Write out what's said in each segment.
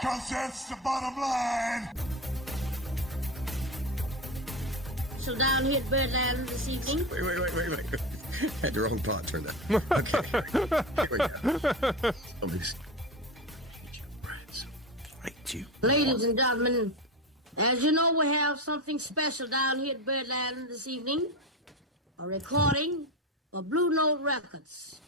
'Cause that's the bottom line. So down here at Birdland this evening. Wait. Had the wrong pot turned on. Okay. Here we go. Somebody's... Ladies and gentlemen, as you know, we have something special down here at Birdland this evening. A recording of Blue Note Records.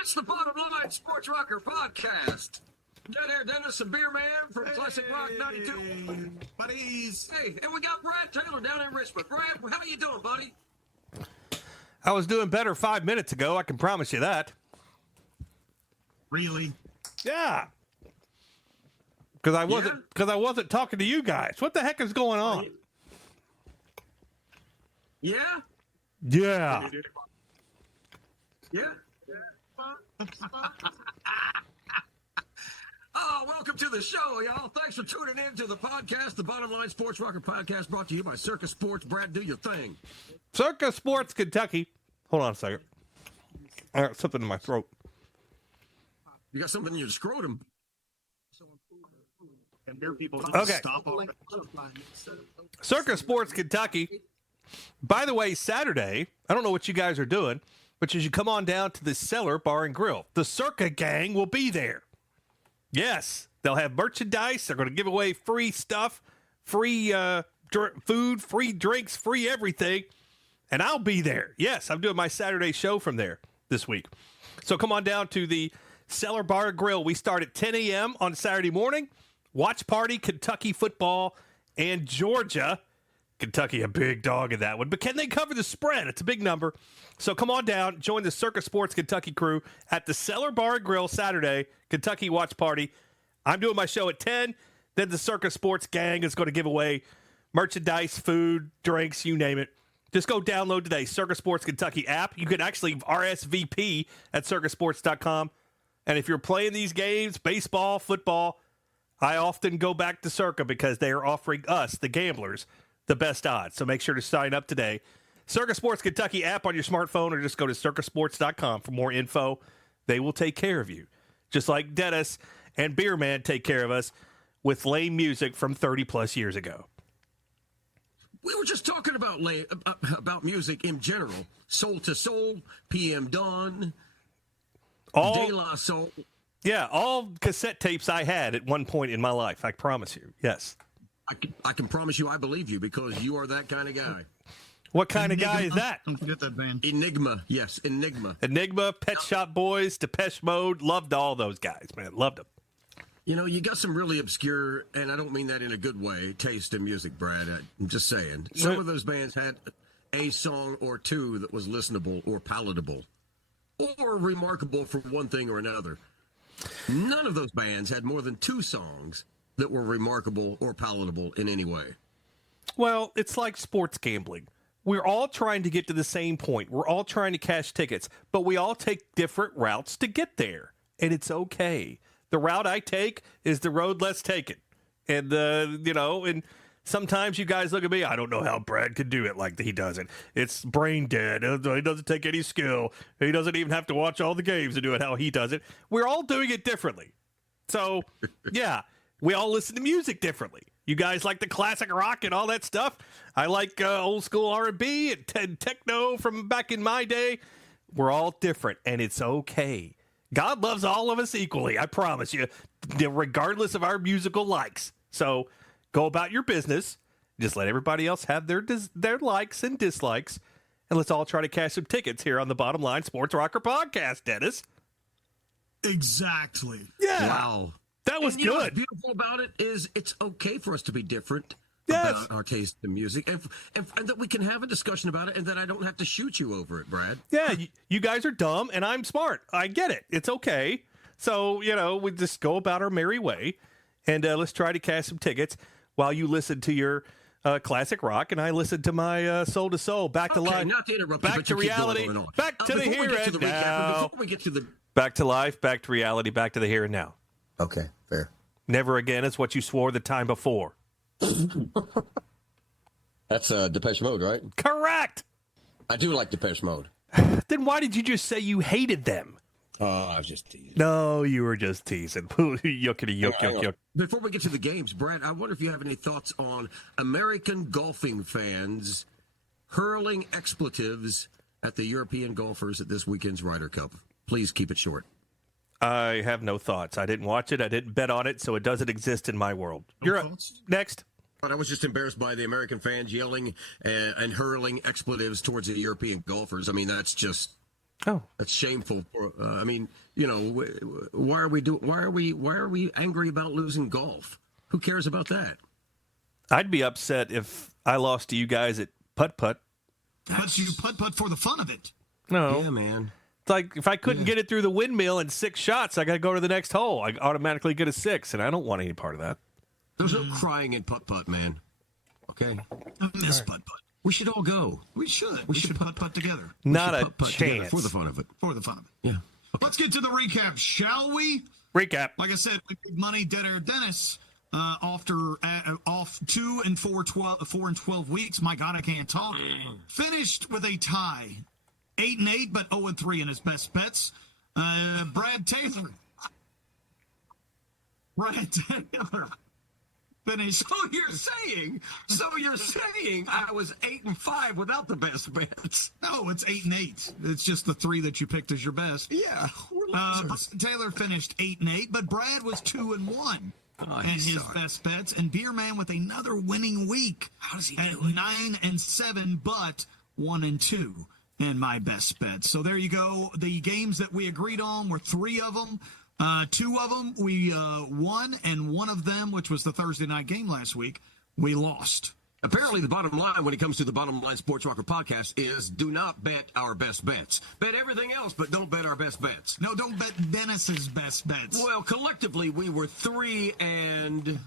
It's the Bottom Line Sports Rocker Podcast. Dead Air Dennis and Beer Man from Classic Rock 92. Buddies. Hey, and we got Brad Taylor down in Richmond. Brad, how you doing, buddy? I was doing better 5 minutes ago, I can promise you that. Really? Yeah. Because I wasn't talking to you guys. What the heck is going on? Yeah? Yeah. Yeah? Oh, welcome to the show, y'all. Thanks for tuning in to the podcast, the Bottom Line Sports Rocker Podcast, brought to you by Circa Sports. Brad, do your thing. Circa Sports Kentucky. Hold on a second. I got something in my throat. You got something in your scrotum. And there people Okay. stop on Circa Sports Kentucky. By the way, Saturday, I don't know what you guys are doing, but you should come on down to the Cellar Bar and Grill. The Circa gang will be there. Yes, they'll have merchandise. They're going to give away free stuff, free food, free drinks, free everything. And I'll be there. Yes, I'm doing my Saturday show from there this week. So come on down to the Cellar Bar and Grill. We start at 10 a.m. on Saturday morning. Watch party, Kentucky football, and Georgia. Kentucky, a big dog in that one. But can they cover the spread? It's a big number. So come on down. Join the Circa Sports Kentucky crew at the Cellar Bar and Grill Saturday, Kentucky watch party. I'm doing my show at 10. Then the Circa Sports gang is going to give away merchandise, food, drinks, you name it. Just go download today, Circa Sports Kentucky app. You can actually RSVP at circasports.com. And if you're playing these games, baseball, football, I often go back to Circa because they are offering us, the gamblers, the best odds. So make sure to sign up today. Circa Sports Kentucky app on your smartphone, or just go to circasports.com for more info. They will take care of you. Just like Dennis and Beer Man take care of us with lame music from 30 plus years ago. We were just talking about music in general. Soul to Soul, PM Dawn, De La Soul. Yeah, all cassette tapes I had at one point in my life, I promise you. Yes. I can promise you I believe you because you are that kind of guy. What kind of guy is that? Don't forget that band. Enigma. Yes, Enigma. Enigma, Pet Shop Boys, Depeche Mode. Loved all those guys, man. Loved them. You know, you got some really obscure, and I don't mean that in a good way, taste in music, Brad. I'm just saying. Some of those bands had a song or two that was listenable or palatable or remarkable for one thing or another. None of those bands had more than two songs that were remarkable or palatable in any way. Well, it's like sports gambling. We're all trying to get to the same point. We're all trying to cash tickets, but we all take different routes to get there, and it's okay. The route I take is the road less taken. And, and sometimes you guys look at me, I don't know how Brad could do it like he does it. It's brain dead. He doesn't take any skill. He doesn't even have to watch all the games to do it how he does it. We're all doing it differently. So, yeah, we all listen to music differently. You guys like the classic rock and all that stuff. I like old school R&B and techno from back in my day. We're all different, and it's okay. God loves all of us equally, I promise you, regardless of our musical likes. So go about your business. Just let everybody else have their likes and dislikes, and let's all try to cash some tickets here on the Bottom Line Sports Rocker Podcast, Dennis. Exactly. Yeah. Wow. That was And you know what's good. beautiful about it is it's okay for us to be different Yes. about our taste in music, and that we can have a discussion about it, and that I don't have to shoot you over it, Brad. Yeah, you guys are dumb, and I'm smart. I get it. It's okay. So, we just go about our merry way, and let's try to cash some tickets while you listen to your classic rock, and I listen to my Soul to Soul, Back to Life, Not to interrupt you, Back but to you keep going reality, on and on. back to the Before we here get to and the recap, now. before we get to the Back to life, back to reality, back to the here and now. Okay, fair. Never again is what you swore the time before. That's Depeche Mode, right? Correct. I do like Depeche Mode. Then why did you just say you hated them? Oh, I was just teasing. No, you were just teasing. Yuckity, yuck, yuck, yuck. Before we get to the games, Brad, I wonder if you have any thoughts on American golfing fans hurling expletives at the European golfers at this weekend's Ryder Cup. Please keep it short. I have no thoughts. I didn't watch it. I didn't bet on it, so it doesn't exist in my world. You're up next. But I was just embarrassed by the American fans yelling and hurling expletives towards the European golfers. I mean, that's just that's shameful. I mean, you know, why are we angry about losing golf? Who cares about that? I'd be upset if I lost to you guys at putt-putt. But you putt for the fun of it. No. Yeah, man. It's like if I couldn't get it through the windmill in 6 shots, I got to go to the next hole. I automatically get a 6, and I don't want any part of that. There's no crying in putt-putt, man. Okay? I miss putt. We should all go. We should. We should putt together. Not We a should putt together chance. for the fun of it. For the fun of it. Yeah. Let's get to the recap, shall we? Recap. Like I said, we big money Dead Air Dennis after off 2 and 4 and 12 weeks. My God, I can't talk. Finished with a tie, 8 and 8, but 0 and 3 in his best bets. Brad Taylor finished. So you're saying I was 8 and 5 without the best bets? No, it's 8 and 8. It's just the 3 that you picked as your best. Yeah. Brad Taylor finished 8 and 8, but Brad was 2 and 1. And his best bets, and Beer Man with another winning week. How does he at do it? 9 and 7, but 1 and 2 in my best bets. So there you go. The games that we agreed on were 3 of them. 2 of them we won, and 1 of them, which was the Thursday night game last week, we lost. Apparently, the bottom line when it comes to the Bottom Line Sports Rocker podcast is do not bet our best bets. Bet everything else, but don't bet our best bets. No, don't bet Dennis's best bets. Well, collectively, we were 3 and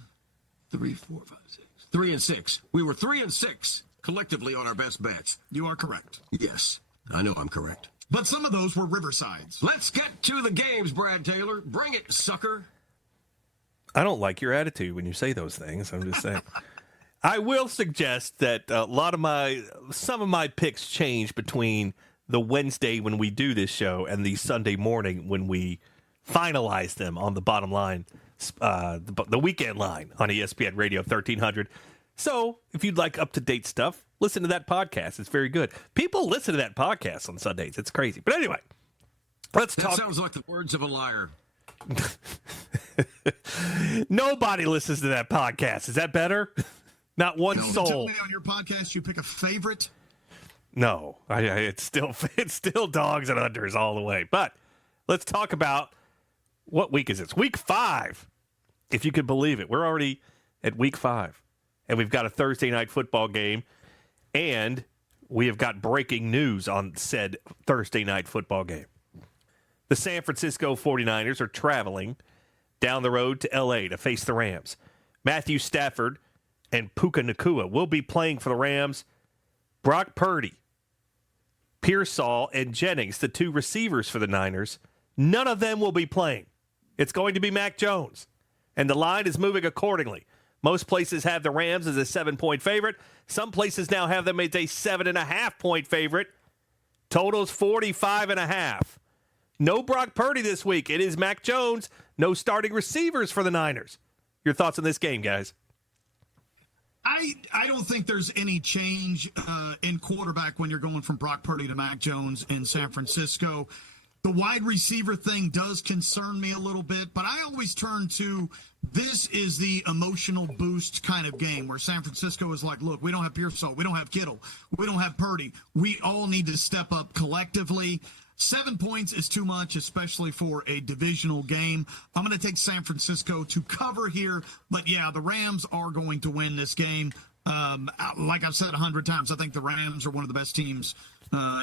6. We were 3 and 6 collectively on our best bets. You are correct. Yes, I know I'm correct. But some of those were Riversides. Let's get to the games, Brad Taylor. Bring it, sucker. I don't like your attitude when you say those things. I'm just saying. I will suggest that some of my picks change between the Wednesday when we do this show and the Sunday morning when we finalize them on the Bottom Line, the weekend line on ESPN Radio 1300. So if you'd like up-to-date stuff, listen to that podcast. It's very good. People listen to that podcast on Sundays. It's crazy. But anyway, let's talk. That sounds like the words of a liar. Nobody listens to that podcast. Is that better? Not one Tell soul. me on your podcast you pick a favorite. No, it's still dogs and unders all the way. But let's talk about what week is it? It's week 5, if you could believe it. We're already at week 5, and we've got a Thursday night football game, and we have got breaking news on said Thursday night football game. The San Francisco 49ers are traveling down the road to L.A. to face the Rams. Matthew Stafford and Puka Nacua will be playing for the Rams. Brock Purdy, Pearsall, and Jennings, the 2 receivers for the Niners, none of them will be playing. It's going to be Mac Jones, and the line is moving accordingly. Most places have the Rams as a 7-point favorite. Some places now have them as a 7.5-point favorite. Total's 45.5. No Brock Purdy this week. It is Mac Jones. No starting receivers for the Niners. Your thoughts on this game, guys? I don't think there's any change in quarterback when you're going from Brock Purdy to Mac Jones in San Francisco. The wide receiver thing does concern me a little bit, but I always turn to this is the emotional boost kind of game where San Francisco is like, look, we don't have Pearsall, we don't have Kittle, we don't have Purdy. We all need to step up collectively. 7 points is too much, especially for a divisional game. I'm going to take San Francisco to cover here. But, yeah, the Rams are going to win this game. Like I've said 100 times, I think the Rams are one of the best teams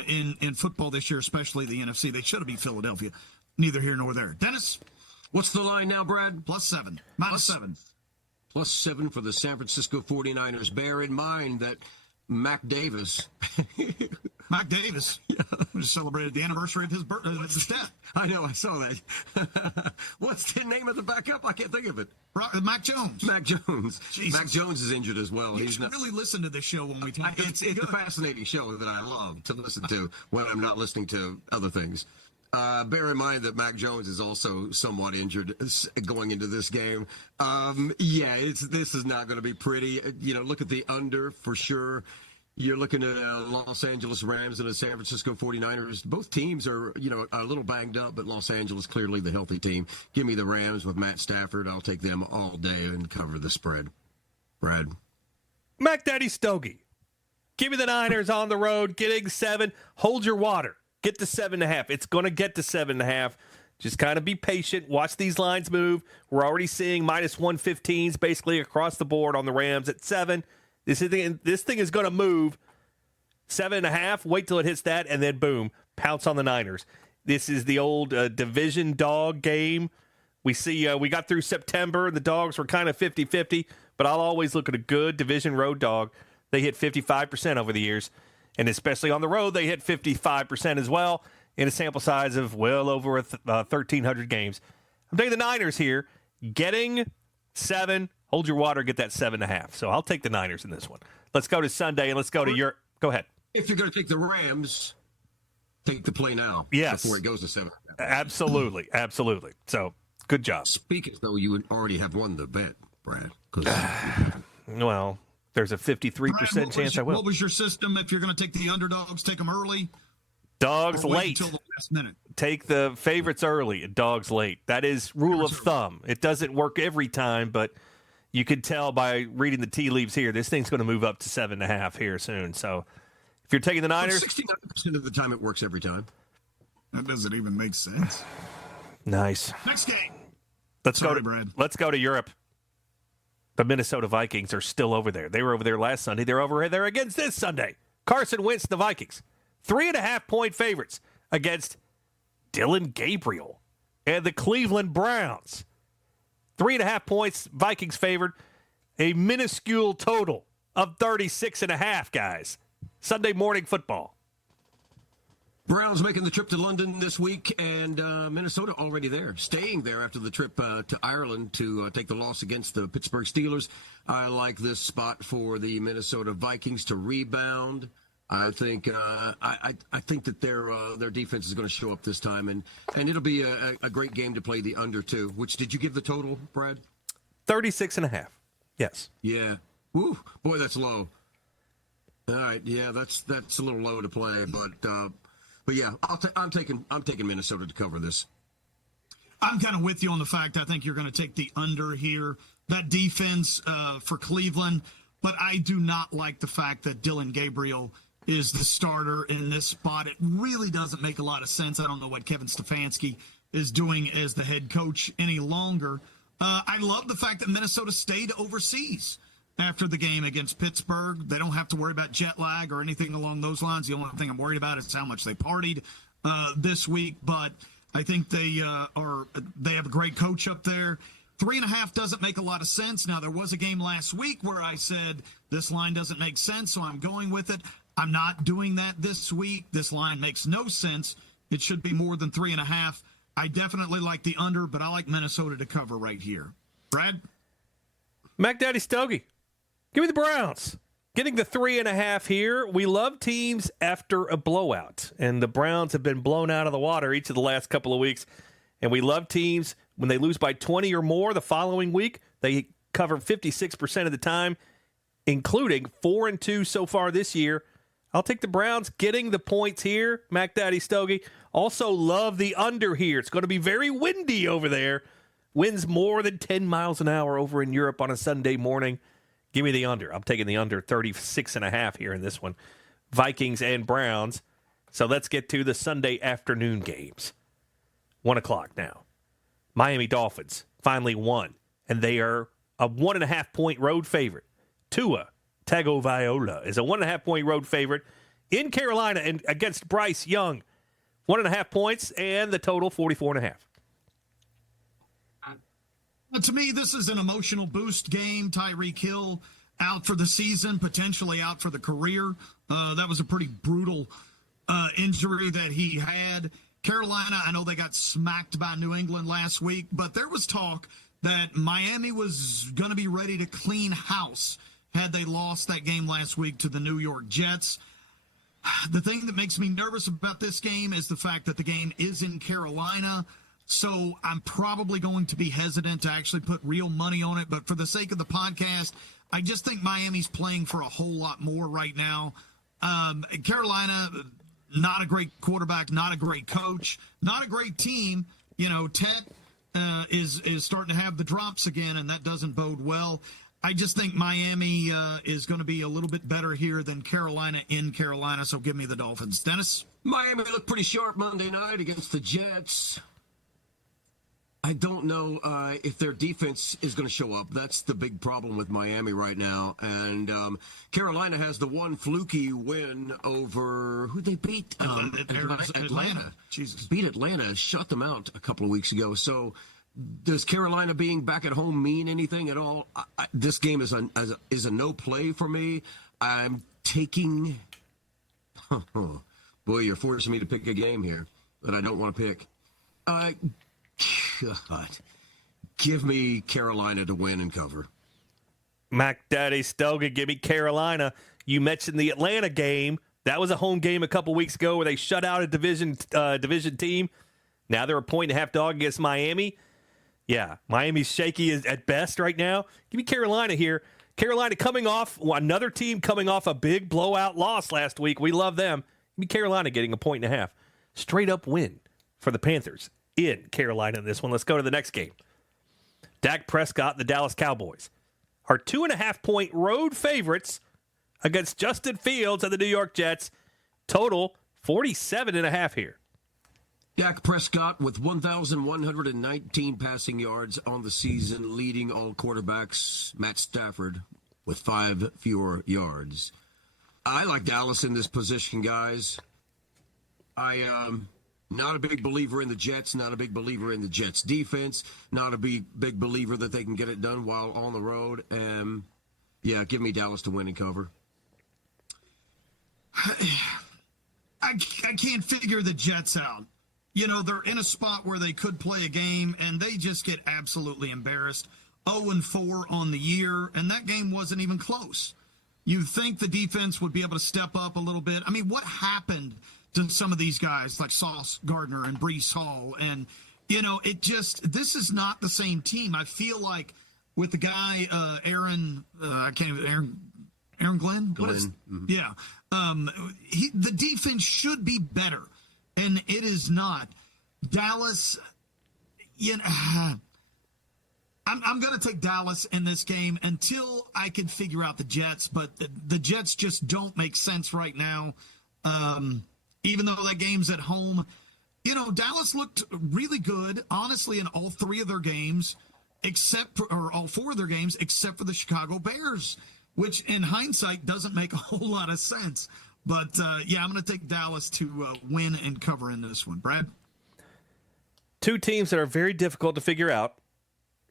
in football this year, especially the NFC. They should have beat Philadelphia. Neither here nor there. Dennis? What's the line now, Brad? +7. -7. +7 for the San Francisco 49ers. Bear in mind that Mac Davis... Mac Davis just celebrated the anniversary of his death. I know, I saw that. What's the name of the backup? I can't think of it. Mac Jones. Mac Jones. Jesus. Mac Jones is injured as well. You should really listen to this show when we talk. It's a fascinating show that I love to listen to when I'm not listening to other things. Bear in mind that Mac Jones is also somewhat injured going into this game. This is not going to be pretty. Look at the under for sure. You're looking at Los Angeles Rams and the San Francisco 49ers. Both teams are, a little banged up, but Los Angeles clearly the healthy team. Give me the Rams with Matt Stafford. I'll take them all day and cover the spread. Brad. Mac Daddy Stogie. Give me the Niners on the road, getting 7. Hold your water. Get to 7.5. It's going to get to 7.5. Just kind of be patient. Watch these lines move. We're already seeing minus 115s basically across the board on the Rams at 7. This thing is going to move 7.5. Wait till it hits that, and then boom, pounce on the Niners. This is the old division dog game. We see we got through September, and the dogs were kind of 50-50, but I'll always look at a good division road dog. They hit 55% over the years, and especially on the road, they hit 55% as well in a sample size of well over 1,300 games. I'm taking the Niners here, getting 7. Hold your water, get that 7.5. So I'll take the Niners in this one. Let's go to Sunday, and let's go to your. Go ahead. If you're going to take the Rams, take the play now. Yes. Before it goes to 7. Absolutely. Absolutely. So good job. Speak as though you would already have won the bet, Brad. Well, there's a 53% chance I will. What was your system? If you're going to take the underdogs, take them early. Dogs late. Until the last minute. Take the favorites early and dogs late. That is rule of thumb. It doesn't work every time, but you could tell by reading the tea leaves here, this thing's going to move up to 7.5 here soon. So if you're taking the Niners, 69% of the time it works every time. That doesn't even make sense. Nice. Next game. Let's go to Europe. The Minnesota Vikings are still over there. They were over there last Sunday. They're over there again this Sunday. Carson Wentz, the Vikings, 3.5-point favorites against Dylan Gabriel and the Cleveland Browns. 3.5 points, Vikings favored. A minuscule total of 36.5, guys. Sunday morning football. Browns making the trip to London this week, and Minnesota already there, staying there after the trip to Ireland to take the loss against the Pittsburgh Steelers. I like this spot for the Minnesota Vikings to rebound. I think I think that their defense is going to show up this time, and it'll be a great game to play the under too. Which did you give the total, Brad? 36.5. Yes. Yeah. Woo, boy, that's low. All right. Yeah, that's a little low to play, but yeah, I'm taking Minnesota to cover this. I'm kind of with you on the fact I think you're going to take the under here. That defense for Cleveland, but I do not like the fact that Dylan Gabriel is the starter in this spot. It really doesn't make a lot of sense. I don't know what Kevin Stefanski is doing as the head coach any longer. I love the fact that Minnesota stayed overseas after the game against Pittsburgh. They don't have to worry about jet lag or anything along those lines. The only thing I'm worried about is how much they partied this week. But I think they have a great coach up there. 3.5 doesn't make a lot of sense. Now, there was a game last week where I said this line doesn't make sense, so I'm going with it. I'm not doing that this week. This line makes no sense. It should be more than 3.5. I definitely like the under, but I like Minnesota to cover right here. Brad? Mac Daddy Stogie. Give me the Browns. Getting the 3.5 here. We love teams after a blowout, and the Browns have been blown out of the water each of the last couple of weeks. And we love teams when they lose by 20 or more the following week. They cover 56% of the time, including 4-2 so far this year. I'll take the Browns getting the points here. Mac Daddy Stogie. Also love the under here. It's going to be very windy over there. Winds more than 10 miles an hour over in Europe on a Sunday morning. Give me the under. I'm taking the under 36.5 here in this one. Vikings and Browns. So let's get to the Sunday afternoon games. 1 o'clock now. Miami Dolphins finally won, and they are a 1.5-point road favorite. Tua Tagovailoa is a 1.5-point road favorite in Carolina and against Bryce Young. 1.5 points, and the total 44.5. To me, this is an emotional boost game. Tyreek Hill out for the season, potentially out for the career. That was a pretty brutal injury that he had. Carolina, I know they got smacked by New England last week, but there was talk that Miami was going to be ready to clean house had they lost that game last week to the New York Jets. The thing that makes me nervous about this game is the fact that the game is in Carolina. So I'm probably going to be hesitant to actually put real money on it. But for the sake of the podcast, I just think Miami's playing for a whole lot more right now. Carolina, not a great quarterback, not a great coach, not a great team. You know, Tet is starting to have the drops again, and that doesn't bode well. I just think Miami is going to be a little bit better here than Carolina in Carolina, so give me the Dolphins. Dennis? Miami looked pretty sharp Monday night against the Jets. I don't know if their defense is going to show up. That's the big problem with Miami right now. And Carolina has the one fluky win over who they beat? Atlanta. Jesus. Beat Atlanta, shut them out a couple of weeks ago. So does Carolina being back at home mean anything at all? This game is a no play for me. I'm taking. Boy, you're forcing me to pick a game here that I don't want to pick. God, give me Carolina to win and cover. Mac Daddy Stoga, give me Carolina. You mentioned the Atlanta game. That was a home game a couple weeks ago where they shut out a division team. Now they're a 1.5 dog against Miami. Yeah, Miami's shaky at best right now. Give me Carolina here. Carolina coming off, another team coming off a big blowout loss last week. We love them. Give me Carolina getting a 1.5. Straight up win for the Panthers in Carolina in this one. Let's go to the next game. Dak Prescott and the Dallas Cowboys are 2.5-point road favorites against Justin Fields and the New York Jets. Total 47.5 here. Dak Prescott with 1,119 passing yards on the season, leading all quarterbacks. Matt Stafford with 5 fewer yards. I like Dallas in this position, guys. Not a big believer in the Jets, not a big believer in the Jets defense, not a big believer that they can get it done while on the road. Yeah, give me Dallas to win and cover. I can't figure the Jets out. You know, they're in a spot where they could play a game, and they just get absolutely embarrassed. 0-4 on the year, and that game wasn't even close. You'd think the defense would be able to step up a little bit. I mean, what happened to some of these guys like Sauce Gardner and Breece Hall? And, you know, this is not the same team. I feel like with the guy, Aaron Glenn? Yeah. The defense should be better, and it is not. Dallas, you know, I'm going to take Dallas in this game until I can figure out the Jets, but the Jets just don't make sense right now. Even though that game's at home, you know, Dallas looked really good, honestly, in all 3 of their games, all 4 of their games, except for the Chicago Bears, which in hindsight doesn't make a whole lot of sense. But, yeah, I'm going to take Dallas to win and cover in this one. Brad? 2 teams that are very difficult to figure out.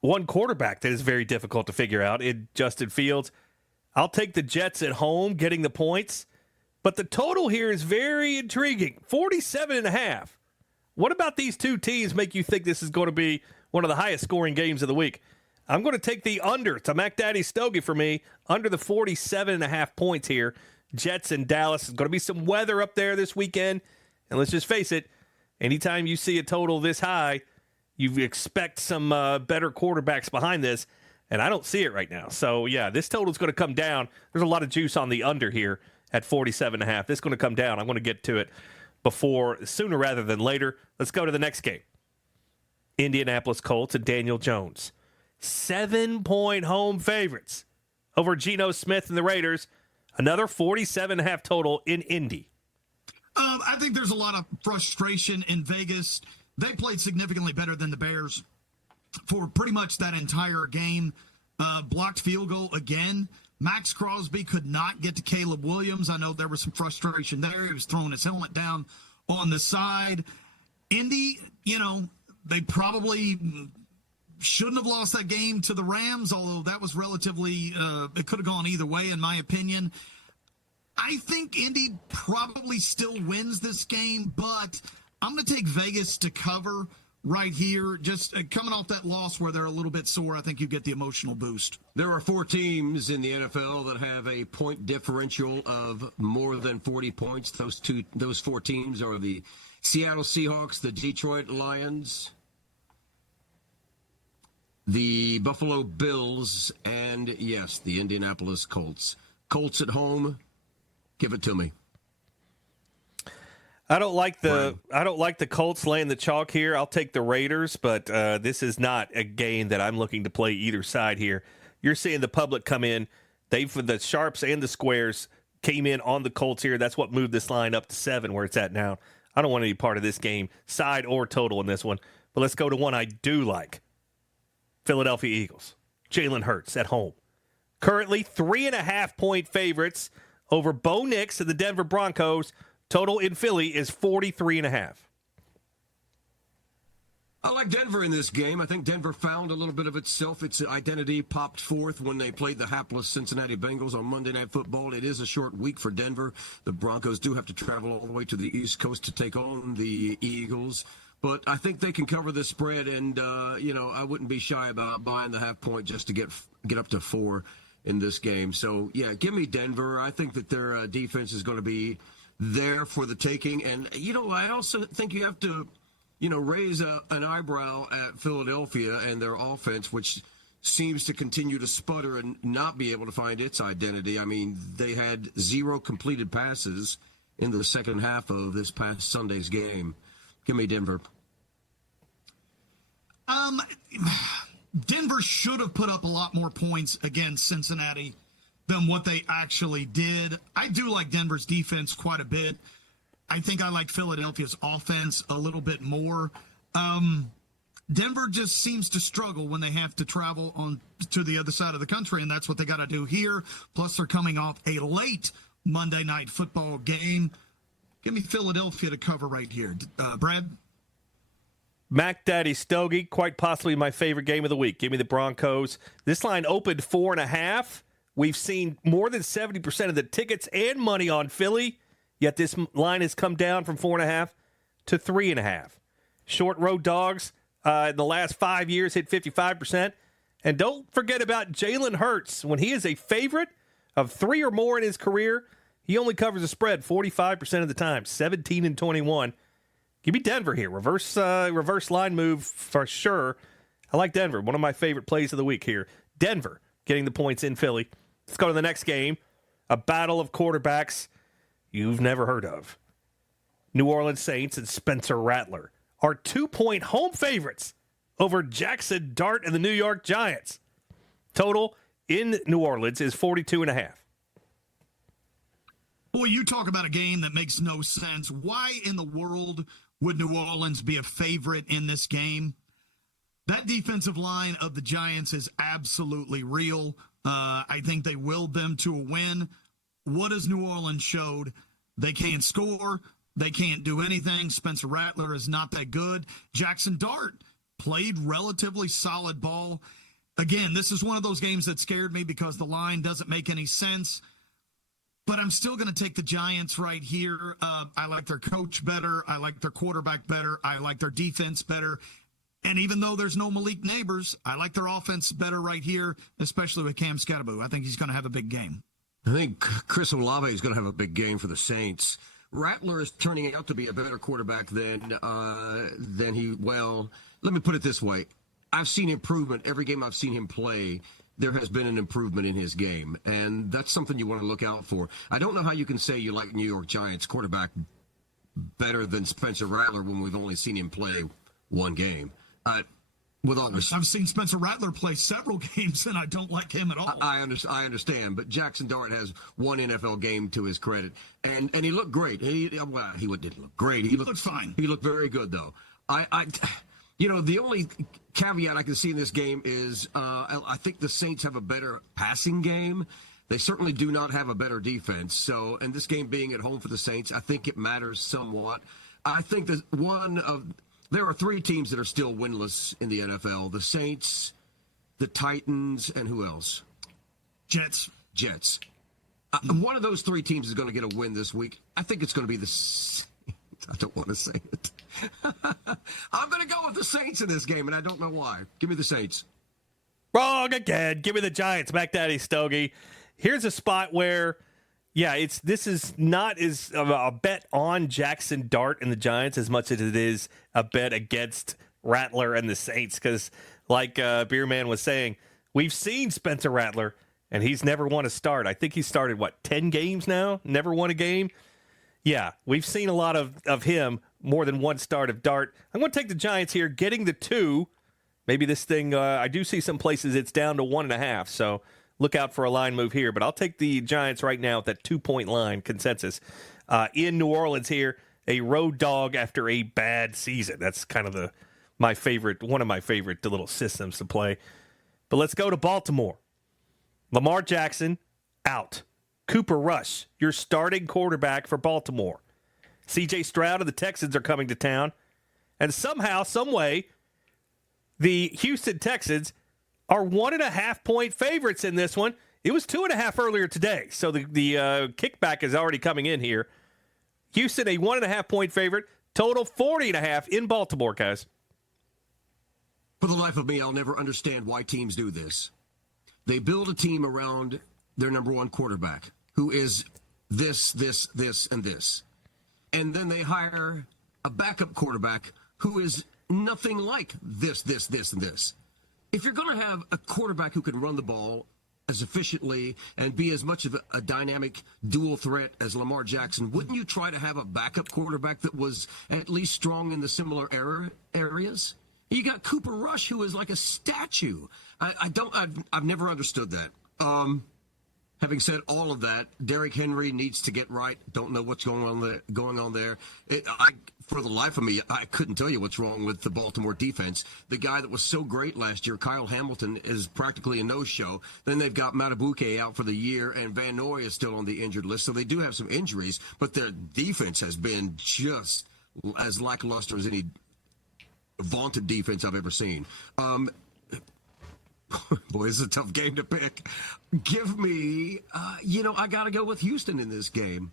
One quarterback that is very difficult to figure out in Justin Fields. I'll take the Jets at home getting the points. But the total here is very intriguing, 47.5. What about these 2 teams make you think this is going to be one of the highest scoring games of the week? I'm going to take the under. It's a Mac Daddy Stogie for me, under the 47.5 points here. Jets and Dallas. There's going to be some weather up there this weekend. And let's just face it, anytime you see a total this high, you expect some better quarterbacks behind this. And I don't see it right now. So, yeah, this total is going to come down. There's a lot of juice on the under here at 47.5. This is going to come down. I'm going to get to it sooner rather than later. Let's go to the next game. Indianapolis Colts and Daniel Jones. 7-point home favorites over Geno Smith and the Raiders. Another 47.5 total in Indy. I think there's a lot of frustration in Vegas. They played significantly better than the Bears for pretty much that entire game. Blocked field goal again. Max Crosby could not get to Caleb Williams. I know there was some frustration there. He was throwing his helmet down on the side. Indy, you know, they probably shouldn't have lost that game to the Rams, although that was relatively, it could have gone either way, in my opinion. I think Indy probably still wins this game, but I'm going to take Vegas to cover right here. Just coming off that loss where they're a little bit sore, I think you get the emotional boost. There are 4 teams in the NFL that have a point differential of more than 40 points. Those 4 teams are the Seattle Seahawks, the Detroit Lions, the Buffalo Bills, and, yes, the Indianapolis Colts. Colts at home, give it to me. I don't like the Colts laying the chalk here. I'll take the Raiders, but this is not a game that I'm looking to play either side here. You're seeing the public come in. The sharps and the squares came in on the Colts here. That's what moved this line up to 7 where it's at now. I don't want any part of this game, side or total in this one. But let's go to one I do like. Philadelphia Eagles. Jalen Hurts at home. Currently 3.5-point favorites over Bo Nix and the Denver Broncos. Total in Philly is 43.5. I like Denver in this game. I think Denver found a little bit of itself. Its identity popped forth when they played the hapless Cincinnati Bengals on Monday Night Football. It is a short week for Denver. The Broncos do have to travel all the way to the East Coast to take on the Eagles. But I think they can cover the spread, and, I wouldn't be shy about buying the half point just to get up to 4 in this game. So, yeah, give me Denver. I think that their defense is going to be there for the taking. And, I also think you have to, raise an eyebrow at Philadelphia and their offense, which seems to continue to sputter and not be able to find its identity. I mean, they had 0 completed passes in the second half of this past Sunday's game. Give me Denver. Denver should have put up a lot more points against Cincinnati than what they actually did. I do like Denver's defense quite a bit. I think I like Philadelphia's offense a little bit more. Denver just seems to struggle when they have to travel on to the other side of the country, and that's what they got to do here. Plus, they're coming off a late Monday Night Football game. Give me Philadelphia to cover right here. Brad? Mac Daddy Stogie, quite possibly my favorite game of the week. Give me the Broncos. This line opened 4.5. We've seen more than 70% of the tickets and money on Philly, yet this line has come down from 4.5 to 3.5. Short road dogs in the last 5 years hit 55%. And don't forget about Jalen Hurts. When he is a favorite of 3 or more in his career, he only covers the spread 45% of the time, 17-21. Give me Denver here. Reverse line move for sure. I like Denver. One of my favorite plays of the week here. Denver getting the points in Philly. Let's go to the next game. A battle of quarterbacks you've never heard of. New Orleans Saints and Spencer Rattler are 2-point home favorites over Jackson Dart and the New York Giants. Total in New Orleans is 42.5. Boy, you talk about a game that makes no sense. Why in the world would New Orleans be a favorite in this game? That defensive line of the Giants is absolutely real. I think they willed them to a win. What has New Orleans showed? They can't score. They can't do anything. Spencer Rattler is not that good. Jackson Dart played relatively solid ball. Again, this is one of those games that scared me because the line doesn't make any sense. But I'm still going to take the Giants right here. I like their coach better. I like their quarterback better. I like their defense better. And even though there's no Malik Neighbors, I like their offense better right here, especially with Cam Scatterbo. I think he's going to have a big game. I think Chris Olave is going to have a big game for the Saints. Rattler is turning out to be a better quarterback than he, well, let me put it this way. I've seen improvement every game I've seen him play. There has been an improvement in his game, and that's something you want to look out for. I don't know how you can say you like New York Giants quarterback better than Spencer Rattler when we've only seen him play one game. With all respect, I've seen Spencer Rattler play several games, and I don't like him at all. I understand, but Jackson Dart has one NFL game to his credit, and he looked great. He didn't look great. He looked fine. He looked very good, though. The only caveat I can see in this game is I think the Saints have a better passing game. They certainly do not have a better defense. So, and this game being at home for the Saints, I think it matters somewhat. I think that there are 3 teams that are still winless in the NFL: the Saints, the Titans, and who else? Jets. One of those 3 teams is going to get a win this week. I think it's going to be the Saints. I don't want to say it. I'm going to go with the Saints in this game, and I don't know why. Give me the Saints. Wrong again. Give me the Giants. Mac Daddy Stogie. Here's a spot where, this is not as a bet on Jackson Dart and the Giants as much as it is a bet against Rattler and the Saints. Because, like Beerman was saying, we've seen Spencer Rattler, and he's never won a start. I think he started, 10 games now? Never won a game? Yeah, we've seen a lot of him, more than one start of Dart. I'm going to take the Giants here, getting the 2. Maybe this thing, I do see some places it's down to 1.5, so look out for a line move here. But I'll take the Giants right now at that 2-point line consensus. In New Orleans here, a road dog after a bad season. That's kind of one of my favorite little systems to play. But let's go to Baltimore. Lamar Jackson, out. Cooper Rush, your starting quarterback for Baltimore. C.J. Stroud of the Texans are coming to town. And somehow, some way, the Houston Texans are 1.5-point favorites in this one. It was 2.5 earlier today, so the kickback is already coming in here. Houston, a 1.5-point favorite, total 40.5 in Baltimore, guys. For the life of me, I'll never understand why teams do this. They build a team around their number one quarterback, who is this, and this. And then they hire a backup quarterback who is nothing like this, and this. If you're going to have a quarterback who can run the ball as efficiently and be as much of a dynamic dual threat as Lamar Jackson, wouldn't you try to have a backup quarterback that was at least strong in the similar areas? You got Cooper Rush, who is like a statue. I've never understood that. Having said all of that, Derrick Henry needs to get right. Don't know what's going on there. For the life of me, I couldn't tell you what's wrong with the Baltimore defense. The guy that was so great last year, Kyle Hamilton, is practically a no-show. Then they've got Matabuke out for the year, and Van Noy is still on the injured list. So they do have some injuries, but their defense has been just as lackluster as any vaunted defense I've ever seen. Boy, it's a tough game to pick. Give me, I got to go with Houston in this game.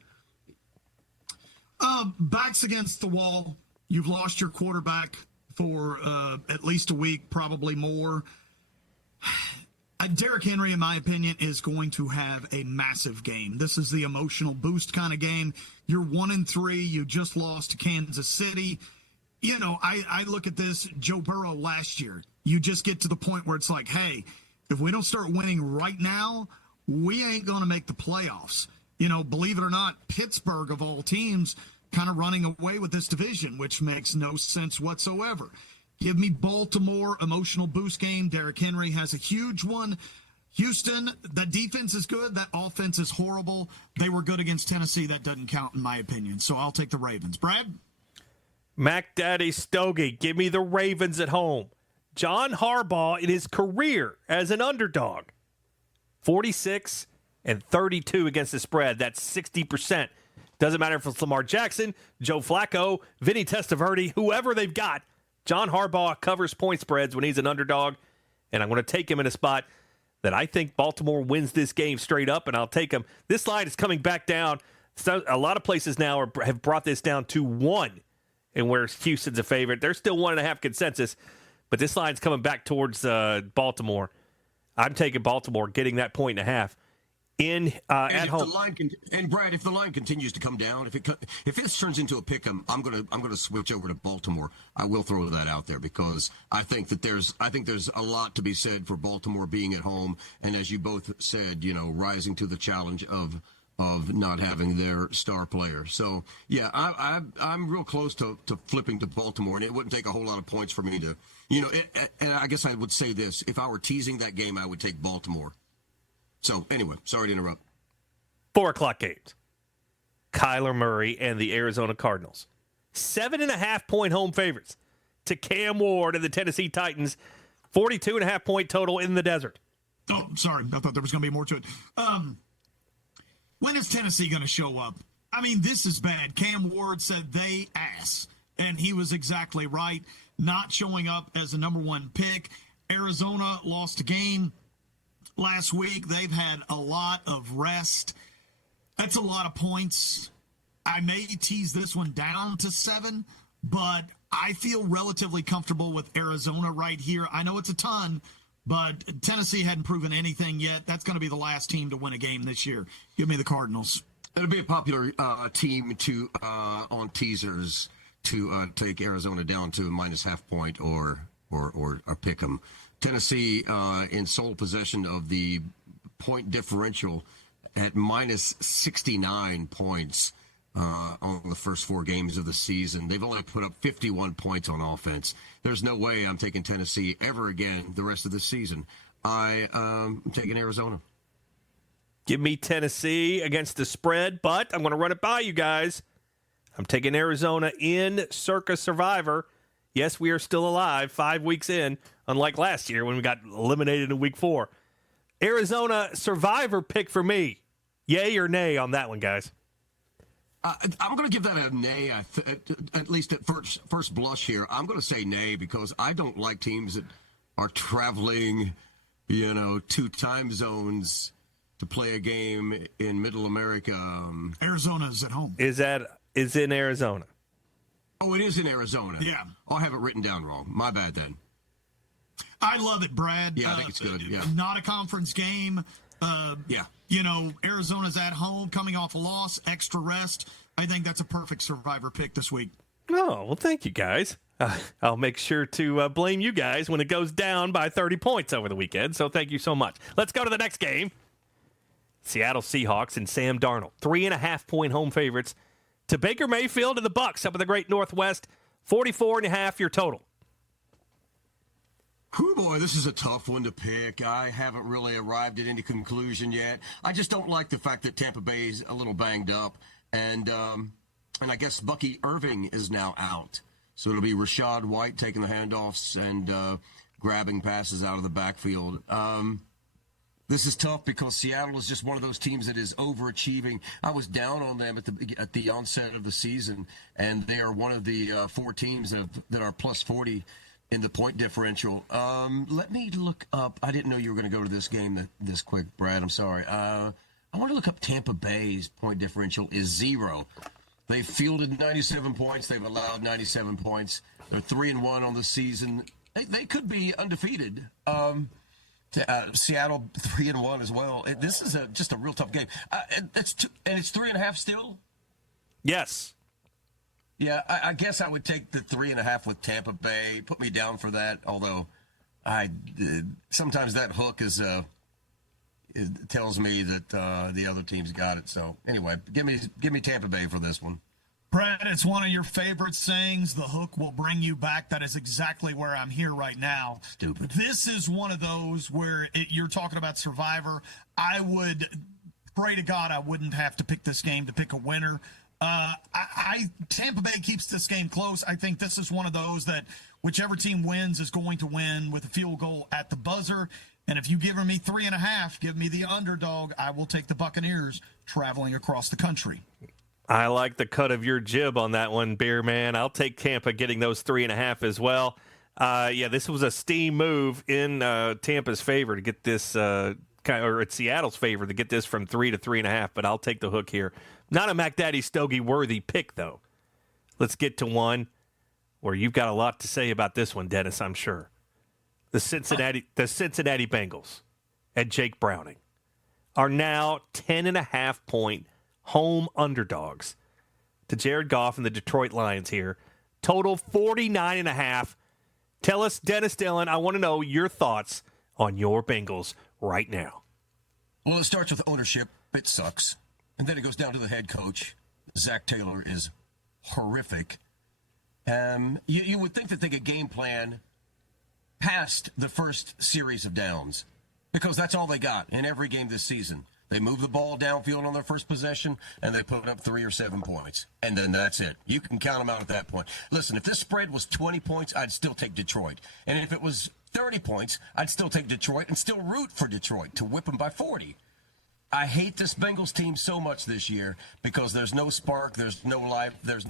Backs against the wall. You've lost your quarterback for at least a week, probably more. Derrick Henry, in my opinion, is going to have a massive game. This is the emotional boost kind of game. You're 1-3. You just lost to Kansas City. I look at this, Joe Burrow last year. You just get to the point where it's like, hey, if we don't start winning right now, we ain't going to make the playoffs. Believe it or not, Pittsburgh, of all teams, kind of running away with this division, which makes no sense whatsoever. Give me Baltimore, emotional boost game. Derrick Henry has a huge one. Houston, that defense is good. That offense is horrible. They were good against Tennessee. That doesn't count, in my opinion. So I'll take the Ravens. Brad? Mac Daddy Stogie, give me the Ravens at home. John Harbaugh in his career as an underdog, 46 and 32 against the spread. That's 60%. Doesn't matter if it's Lamar Jackson, Joe Flacco, Vinny Testaverde, whoever they've got. John Harbaugh covers point spreads when he's an underdog, and I'm going to take him in a spot that I think Baltimore wins this game straight up, and I'll take him. This line is coming back down. So a lot of places now have brought this down to 1, and where Houston's a favorite. They're still 1.5 consensus, but this line's coming back towards Baltimore. I'm taking Baltimore, getting that 1.5 at home. Brad, if the line continues to come down, if this turns into a pick 'em, I'm gonna switch over to Baltimore. I will throw that out there because I think there's a lot to be said for Baltimore being at home, and as you both said, rising to the challenge of not having their star player. So yeah, I'm real close to flipping to Baltimore, and it wouldn't take a whole lot of points for me to, and I guess I would say this: if I were teasing that game, I would take Baltimore. So anyway, sorry to interrupt. 4:00 games. Kyler Murray and the Arizona Cardinals. 7.5-point home favorites to Cam Ward and the Tennessee Titans. 42.5-point total in the desert. Oh, sorry. I thought there was going to be more to it. When is Tennessee going to show up? I mean, this is bad. Cam Ward said they ass, and he was exactly right. Not showing up as a number 1 pick. Arizona lost a game last week. They've had a lot of rest. That's a lot of points. I may tease this one down to 7, but I feel relatively comfortable with Arizona right here. I know it's a ton, but Tennessee hadn't proven anything yet. That's going to be the last team to win a game this year. Give me the Cardinals. It'll be a popular team to on teasers to take Arizona down to a minus half point or pick them. Tennessee in sole possession of the point differential at minus 69 points on the first 4 games of the season. They've only put up 51 points on offense. There's no way I'm taking Tennessee ever again the rest of the season. I'm taking Arizona. Give me Tennessee against the spread, but I'm going to run it by you guys. I'm taking Arizona in Circa Survivor. Yes, we are still alive 5 weeks in, unlike last year when we got eliminated in week 4. Arizona Survivor pick for me. Yay or nay on that one, guys? I'm going to give that a nay, at least at first blush here. I'm going to say nay because I don't like teams that are traveling, 2 time zones to play a game in Middle America. Arizona's at home. Is in Arizona? Oh, it is in Arizona. Yeah. I'll have it written down wrong. My bad then. I love it, Brad. Yeah, I think it's good. Yeah. Not a conference game. Yeah. Arizona's at home, coming off a loss, extra rest. I think that's a perfect Survivor pick this week. Oh, well, thank you, guys. I'll make sure to blame you guys when it goes down by 30 points over the weekend, so thank you so much. Let's go to the next game. Seattle Seahawks and Sam Darnold, 3.5-point home favorites to Baker Mayfield and the Bucs up in the Great Northwest, 44.5 your total. Whew, boy, this is a tough one to pick. I haven't really arrived at any conclusion yet. I just don't like the fact that Tampa Bay is a little banged up, and I guess Bucky Irving is now out. So it'll be Rashad White taking the handoffs and grabbing passes out of the backfield. This is tough because Seattle is just one of those teams that is overachieving. I was down on them at the onset of the season, and they are one of the 4 teams that are plus 40 in the point differential. Let me look up. I didn't know you were going to go to this game this quick, Brad. I'm sorry. I want to look up Tampa Bay's point differential is 0. They've fielded 97 points. They've allowed 97 points. They're 3-1 on the season. They could be undefeated. Seattle 3-1 as well. This is just a real tough game. It's 3.5 still. Yes. Yeah, I guess I would take the 3.5 with Tampa Bay. Put me down for that. Although, sometimes that hook it tells me that the other team's got it. So anyway, give me Tampa Bay for this one. Brad, it's one of your favorite sayings, the hook will bring you back. That is exactly where I'm here right now. Stupid. This is one of those where you're talking about Survivor. I would pray to God I wouldn't have to pick this game to pick a winner. Tampa Bay keeps this game close. I think this is one of those that whichever team wins is going to win with a field goal at the buzzer. And if you give me 3.5, give me the underdog, I will take the Buccaneers traveling across the country. I like the cut of your jib on that one, Beer Man. I'll take Tampa getting those 3.5 as well. This was a steam move in Tampa's favor to get this, or it's Seattle's favor to get this from 3 to 3.5, but I'll take the hook here. Not a McDaddy Stogie worthy pick, though. Let's get to one where you've got a lot to say about this one, Dennis, I'm sure. The Cincinnati Bengals and Jake Browning are now 10.5-point home underdogs to Jared Goff and the Detroit Lions here. Total 49.5. Tell us, Dennis Dillon, I want to know your thoughts on your Bengals right now. Well, it starts with ownership. It sucks. And then it goes down to the head coach. Zach Taylor is horrific. You would think that they could game plan past the first series of downs because that's all they got in every game this season. They move the ball downfield on their first possession, and they put up 3 or 7 points. And then that's it. You can count them out at that point. Listen, if this spread was 20 points, I'd still take Detroit. And if it was 30 points, I'd still take Detroit and still root for Detroit to whip them by 40. I hate this Bengals team so much this year because there's no spark, there's no life, there's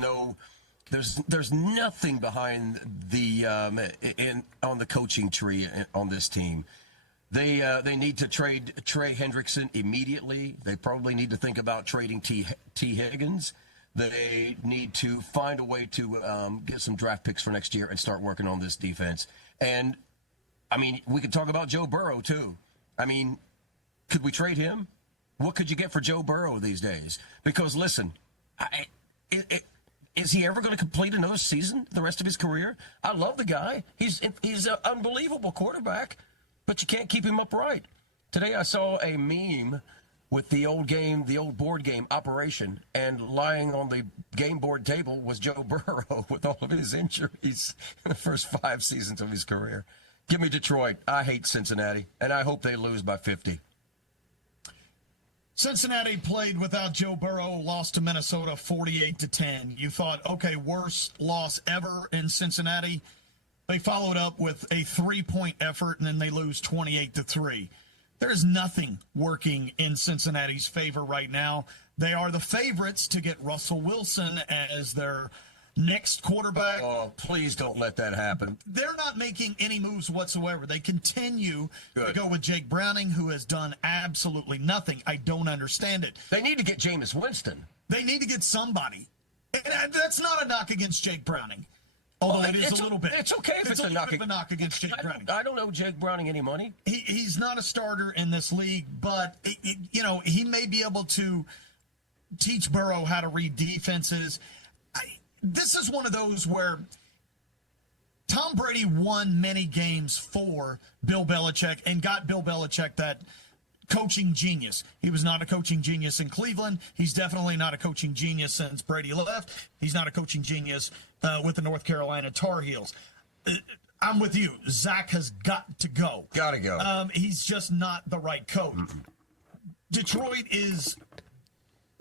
nothing behind the on the coaching tree on this team. They need to trade Trey Hendrickson immediately. They probably need to think about trading T. Higgins. They need to find a way to get some draft picks for next year and start working on this defense. And, I mean, we could talk about Joe Burrow, too. I mean, could we trade him? What could you get for Joe Burrow these days? Because, listen, is he ever going to complete another season the rest of his career? I love the guy. He's an unbelievable quarterback, but you can't keep him upright. Today I saw a meme with the old board game Operation, and lying on the game board table was Joe Burrow with all of his injuries in the first 5 seasons of his career. Give me Detroit. I hate Cincinnati, and I hope they lose by 50. Cincinnati played without Joe Burrow, lost to Minnesota 48-10. You thought, okay, worst loss ever in Cincinnati. They followed up with a 3-point effort, and then they lose 28-3. There's nothing working in Cincinnati's favor right now. They are the favorites to get Russell Wilson as their next quarterback. Oh, please don't let that happen. They're not making any moves whatsoever. They continue to go with Jake Browning, who has done absolutely nothing. I don't understand it. They need to get Jameis Winston. They need to get somebody. And that's not a knock against Jake Browning. Although it is a little bit. It's okay if it's a a knock against Jake Browning. I don't know Jake Browning any money. He's not a starter in this league, but, he may be able to teach Burrow how to read defenses. This is one of those where Tom Brady won many games for Bill Belichick and got Bill Belichick that coaching genius. He was not a coaching genius in Cleveland. He's definitely not a coaching genius since Brady left. He's not a coaching genius with the North Carolina Tar Heels. I'm with you. Zach has got to go. Got to go. He's just not the right coach. Detroit is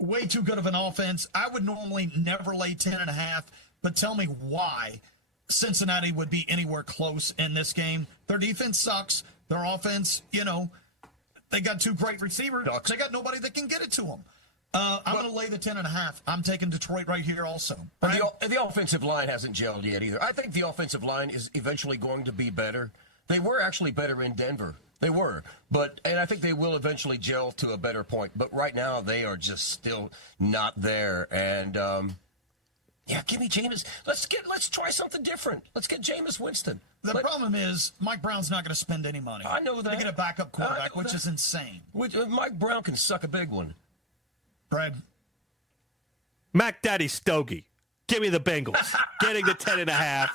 way too good of an offense. I would normally never lay 10.5, but tell me why Cincinnati would be anywhere close in this game. Their defense sucks. Their offense, they got 2 great receivers. They got nobody that can get it to them. I'm going to lay the 10.5. I'm taking Detroit right here also. Right? The offensive line hasn't gelled yet either. I think the offensive line is eventually going to be better. They were actually better in Denver. They were. And I think they will eventually gel to a better point. But right now, they are just still not there. And, give me Jameis. Let's try something different. Let's get Jameis Winston. The problem is Mike Brown's not going to spend any money. I know that. They get a backup quarterback, which is insane. Mike Brown can suck a big one. Brad. Mac Daddy Stogie. Give me the Bengals. Getting the 10.5.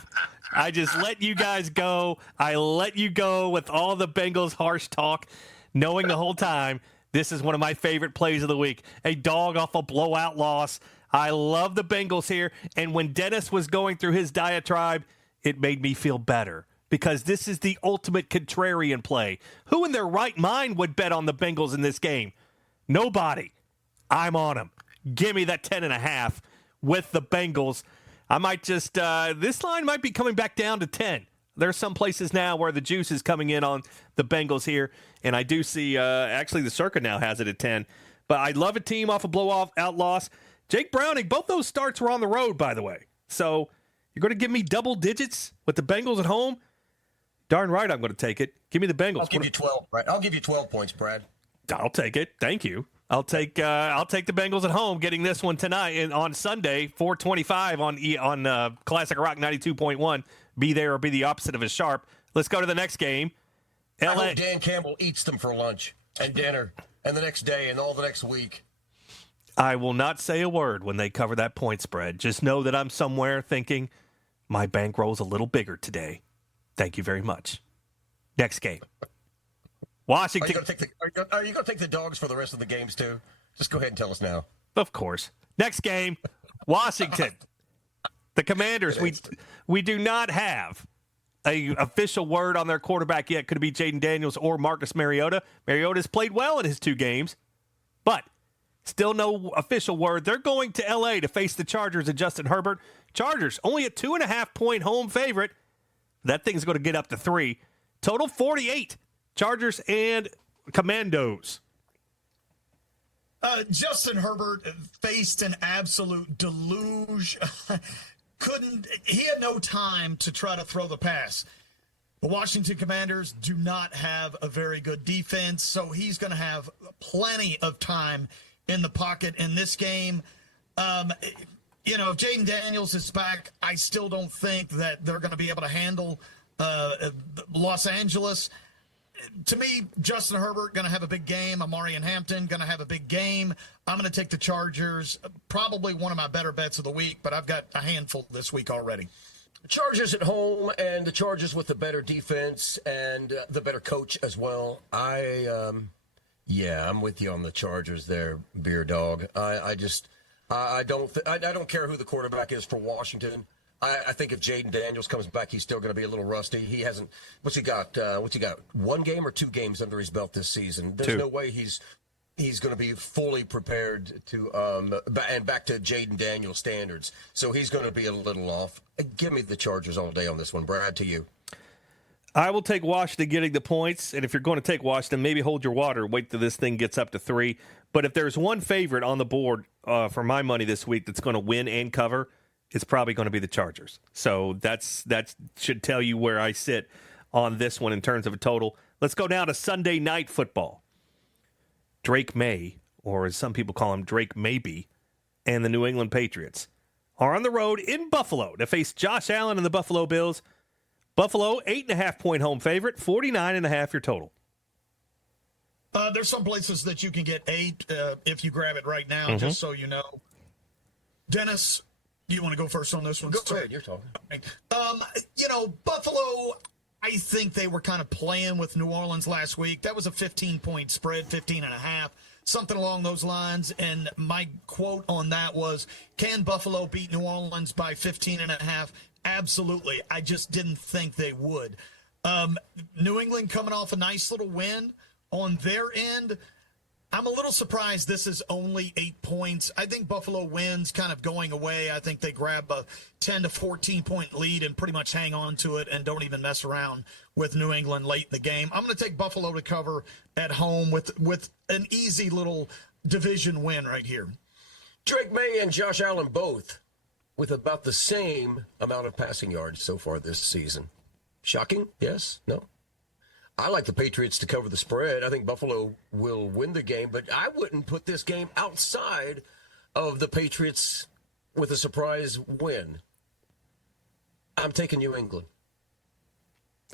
I just let you guys go. I let you go with all the Bengals harsh talk, knowing the whole time this is one of my favorite plays of the week. A dog off a blowout loss. I love the Bengals here. And when Dennis was going through his diatribe, it made me feel better because this is the ultimate contrarian play. Who in their right mind would bet on the Bengals in this game? Nobody. I'm on them. Give me that 10.5 with the Bengals. I might just, this line might be coming back down to 10. There's some places now where the juice is coming in on the Bengals here, and I do see, actually the Circa now has it at 10. But I love a team off a blowout loss. Jake Browning, both those starts were on the road, by the way. So you're going to give me double digits with the Bengals at home? Darn right I'm going to take it. Give me the Bengals. I'll give you 12, Brad. I'll give you 12 points, Brad. I'll take it. Thank you. I'll take the Bengals at home, getting this one tonight and on Sunday, 4:25 on Classic Rock 92.1. Be there or be the opposite of a sharp. Let's go to the next game. I hope Dan Campbell eats them for lunch and dinner and the next day and all the next week. I will not say a word when they cover that point spread. Just know that I'm somewhere thinking my bankroll's a little bigger today. Thank you very much. Next game. Washington. Are you going to take the dogs for the rest of the games, too? Just go ahead and tell us now. Of course. Next game, Washington. The Commanders, we do not have a official word on their quarterback yet. Could it be Jaden Daniels or Marcus Mariota? Mariota's played well in his 2 games, but still no official word. They're going to L.A. to face the Chargers and Justin Herbert. Chargers, only a 2.5-point home favorite. That thing's going to get up to 3. Total 48. Chargers and Commandos. Justin Herbert faced an absolute deluge. He had no time to try to throw the pass. The Washington Commanders do not have a very good defense, so he's going to have plenty of time in the pocket in this game. If Jaden Daniels is back, I still don't think that they're going to be able to handle Los Angeles. To me, Justin Herbert going to have a big game. Amari and Hampton going to have a big game. I'm going to take the Chargers. Probably one of my better bets of the week, but I've got a handful this week already. Chargers at home, and the Chargers with the better defense and the better coach as well. I'm with you on the Chargers there, Beer Dog. I don't care who the quarterback is for Washington. I think if Jaden Daniels comes back, he's still going to be a little rusty. He hasn't. What's he got? 1 game or 2 games under his belt this season? There's 2. No way he's going to be fully prepared to and back to Jaden Daniels standards. So he's going to be a little off. Give me the Chargers all day on this one, Brad. To you. I will take Washington getting the points, and if you're going to take Washington, maybe hold your water. Wait till this thing gets up to 3. But if there's one favorite on the board for my money this week that's going to win and cover, it's probably going to be the Chargers. So that should tell you where I sit on this one in terms of a total. Let's go down to Sunday Night Football. Drake May, or as some people call him, Drake Maybe, and the New England Patriots are on the road in Buffalo to face Josh Allen and the Buffalo Bills. Buffalo, 8.5-point home favorite, 49.5 your total. There's some places that you can get 8 if you grab it right now, just so you know. Dennis, do you want to go first on this one? Go ahead, you're talking. Buffalo, I think they were kind of playing with New Orleans last week. That was a 15-point spread, 15.5, something along those lines. And my quote on that was, can Buffalo beat New Orleans by 15.5? Absolutely. I just didn't think they would. New England coming off a nice little win on their end. I'm a little surprised this is only 8 points. I think Buffalo wins kind of going away. I think they grab a 10 to 14-point lead and pretty much hang on to it and don't even mess around with New England late in the game. I'm going to take Buffalo to cover at home with an easy little division win right here. Drake May and Josh Allen both with about the same amount of passing yards so far this season. Shocking? Yes? No? I like the Patriots to cover the spread. I think Buffalo will win the game, but I wouldn't put this game outside of the Patriots with a surprise win. I'm taking New England.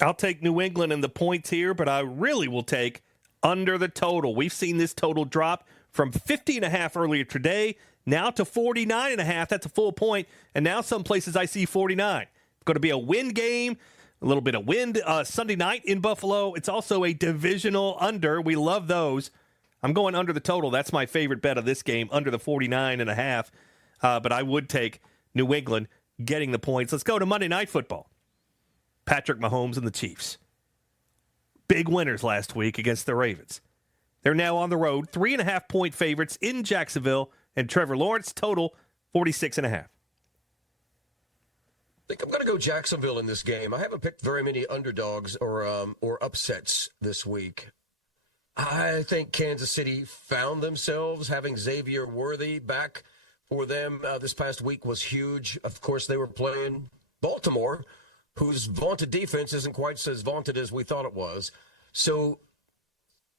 I'll take New England and the points here, but I really will take under the total. We've seen this total drop from 50.5 earlier today, now to 49.5. That's a full point, and now some places I see 49. It's going to be a win game. A little bit of wind Sunday night in Buffalo. It's also a divisional under. We love those. I'm going under the total. That's my favorite bet of this game, under the 49.5. But I would take New England getting the points. Let's go to Monday Night Football. Patrick Mahomes and the Chiefs. Big winners last week against the Ravens. They're now on the road, 3.5-point favorites in Jacksonville, and Trevor Lawrence total 46.5. I think I'm going to go Jacksonville in this game. I haven't picked very many underdogs or upsets this week. I think Kansas City found themselves. Having Xavier Worthy back for them this past week was huge. Of course, they were playing Baltimore, whose vaunted defense isn't quite as vaunted as we thought it was. So,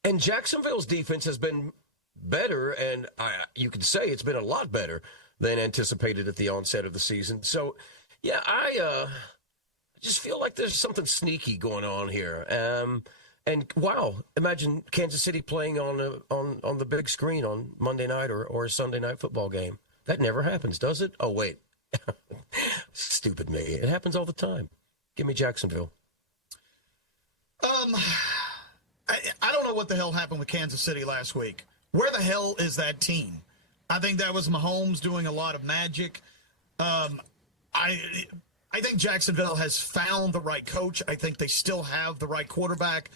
and Jacksonville's defense has been better, and you could say it's been a lot better than anticipated at the onset of the season. So, yeah, I just feel like there's something sneaky going on here. And wow, imagine Kansas City playing on the big screen on Monday night or a Sunday night football game. That never happens, does it? Oh, wait. Stupid me. It happens all the time. Give me Jacksonville. I don't know what the hell happened with Kansas City last week. Where the hell is that team? I think that was Mahomes doing a lot of magic. I think Jacksonville has found the right coach. I think they still have the right quarterback.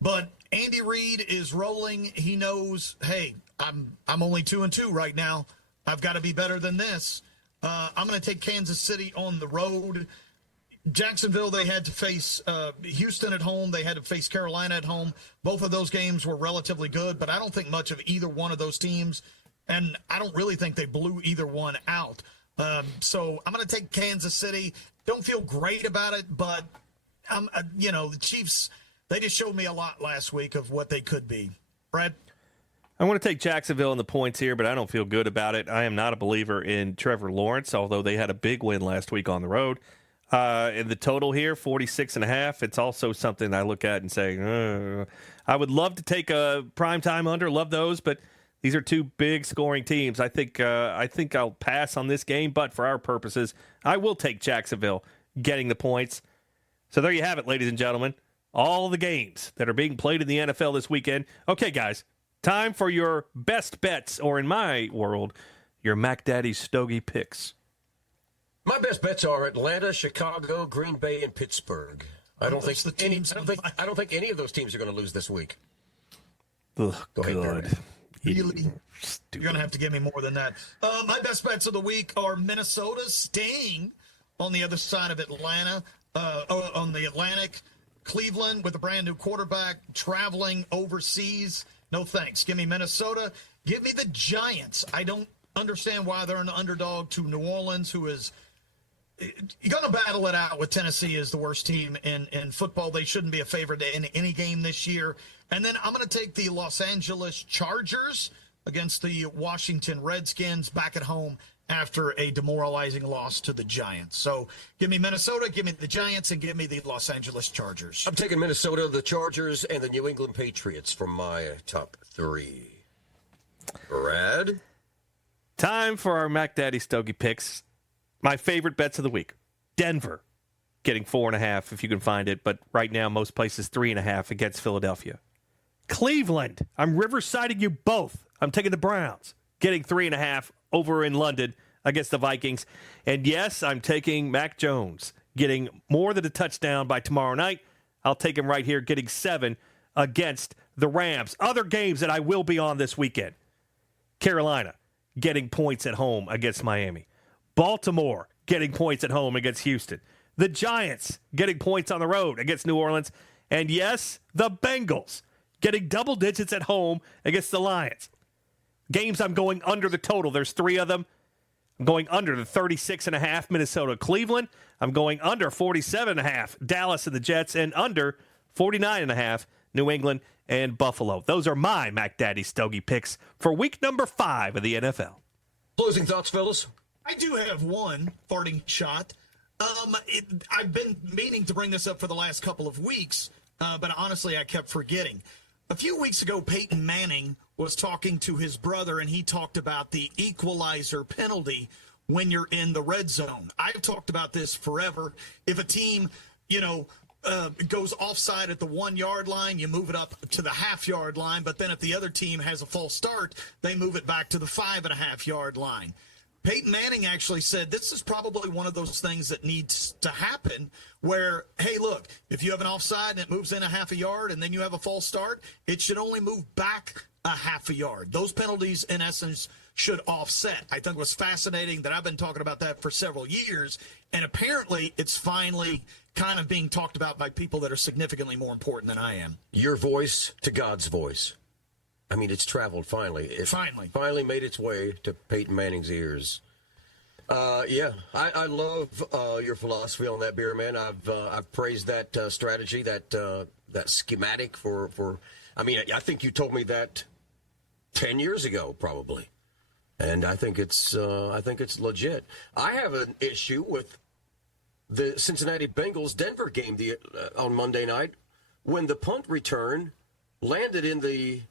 But Andy Reid is rolling. He knows, hey, I'm only 2-2 right now. I've got to be better than this. I'm going to take Kansas City on the road. Jacksonville, they had to face Houston at home. They had to face Carolina at home. Both of those games were relatively good, but I don't think much of either one of those teams. And I don't really think they blew either one out. So I'm going to take Kansas City. Don't feel great about it, but, the Chiefs, they just showed me a lot last week of what they could be. Brad? I want to take Jacksonville in the points here, but I don't feel good about it. I am not a believer in Trevor Lawrence, although they had a big win last week on the road. In the total here, 46.5. It's also something I look at and say, I would love to take a primetime under, love those, but these are two big scoring teams. I think I'll pass on this game, but for our purposes, I will take Jacksonville getting the points. So there you have it, ladies and gentlemen. All the games that are being played in the NFL this weekend. Okay, guys, time for your best bets, or in my world, your Mac Daddy Stogie picks. My best bets are Atlanta, Chicago, Green Bay, and Pittsburgh. I don't think any of those teams are going to lose this week. Ugh, Go ahead, good. Barrett. Really? You're going to have to give me more than that. My best bets of the week are Minnesota staying on the other side of Atlanta, on the Atlantic. Cleveland with a brand new quarterback traveling overseas. No thanks. Give me Minnesota. Give me the Giants. I don't understand why they're an underdog to New Orleans, who is going to battle it out with Tennessee as the worst team in football. They shouldn't be a favorite in any game this year. And then I'm going to take the Los Angeles Chargers against the Washington Redskins back at home after a demoralizing loss to the Giants. So give me Minnesota, give me the Giants, and give me the Los Angeles Chargers. I'm taking Minnesota, the Chargers, and the New England Patriots from my top three. Brad? Time for our Mac Daddy Stogie picks. My favorite bets of the week. Denver getting 4.5 if you can find it, but right now most places 3.5 against Philadelphia. Cleveland, I'm riversiding you both. I'm taking the Browns, getting 3.5 over in London against the Vikings. And yes, I'm taking Mac Jones, getting more than a touchdown by tomorrow night. I'll take him right here, getting 7 against the Rams. Other games that I will be on this weekend. Carolina, getting points at home against Miami. Baltimore, getting points at home against Houston. The Giants, getting points on the road against New Orleans. And yes, the Bengals, getting double digits at home against the Lions. Games I'm going under the total. There's 3 of them. I'm going under the 36.5 Minnesota Cleveland. I'm going under 47.5 Dallas and the Jets, and under 49.5 New England and Buffalo. Those are my Mac Daddy Stogie picks for week number 5 of the NFL. Closing thoughts, fellas? I do have one farting shot. I've been meaning to bring this up for the last couple of weeks, but honestly, I kept forgetting. A few weeks ago, Peyton Manning was talking to his brother, and he talked about the equalizer penalty when you're in the red zone. I've talked about this forever. If a team, goes offside at the 1-yard line, you move it up to the half-yard line, but then if the other team has a false start, they move it back to the 5.5-yard line. Peyton Manning actually said this is probably one of those things that needs to happen where, hey, look, if you have an offside and it moves in a half a yard and then you have a false start, it should only move back a half a yard. Those penalties, in essence, should offset. I think it was fascinating that I've been talking about that for several years, and apparently it's finally kind of being talked about by people that are significantly more important than I am. Your voice to God's voice. I mean, it's traveled finally. It finally made its way to Peyton Manning's ears. I love your philosophy on that, beer man. I've praised that strategy, that schematic for. I mean, I think you told me that 10 years ago, probably, and I think it's legit. I have an issue with the Cincinnati Bengals Denver game on Monday night when the punt return landed in the